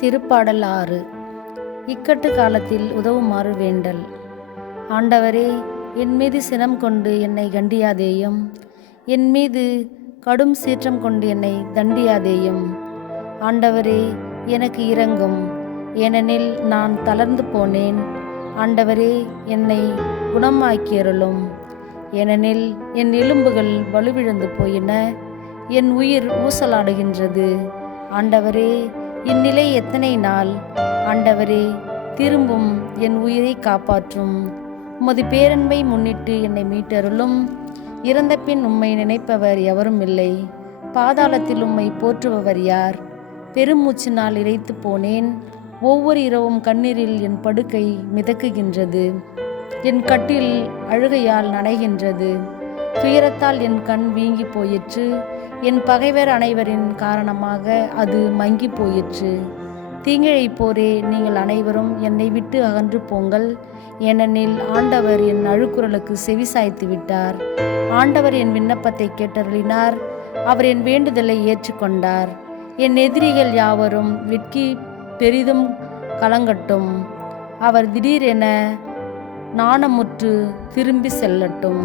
திருப்பாடல் ஆறு. இக்கட்டு காலத்தில் உதவுமாறு வேண்டல். ஆண்டவரே என் மீது சினம் கொண்டு என்னை கண்டியாதேயும். என் மீது கடும் சீற்றம் கொண்டு என்னை தண்டியாதேயும். ஆண்டவரே எனக்கு இறங்கும் ஏனெனில் நான் தளர்ந்து போனேன். ஆண்டவரே என்னை குணமாக்கியருளும். ஏனெனில் என் எலும்புகள் வலுவிழந்து போயின. என் உயிர் ஊசலாடுகின்றது. ஆண்டவரே இந்நிலை எத்தனை நாள்? ஆண்டவரே திரும்பும் என் உயிரை காப்பாற்றும். உமது பேரன்பை முன்னிட்டு என்னை மீட்டருளும். இறந்த பின் உம்மை நினைப்பவர் எவரும் இல்லை. பாதாளத்தில் உம்மை போற்றுபவர் யார்? பெருமூச்சினால் இறைத்து போனேன். ஒவ்வொரு இரவும் கண்ணீரில் என் படுக்கை மிதக்குகின்றது. என் கட்டில் அழுகையால் நனைகின்றது. துயரத்தால் என் கண் வீங்கி போயிற்று. என் பகைவர் அனைவரின் காரணமாக அது மங்கி போயிற்று. தீங்கிழைப்போரே நீங்கள் அனைவரும் என்னை விட்டு அகன்று போங்கள். ஏனெனில் ஆண்டவர் என் அழுக்குரலுக்கு செவிசாய்த்து விட்டார். ஆண்டவர் என் விண்ணப்பத்தை கேட்டருளினார். அவர் என் வேண்டுதலை ஏற்றுக்கொண்டார். என் எதிரிகள் யாவரும் வெட்கி பெரிதும் கலங்கட்டும். அவர் திடீரென நாணமுற்று திரும்பி செல்லட்டும்.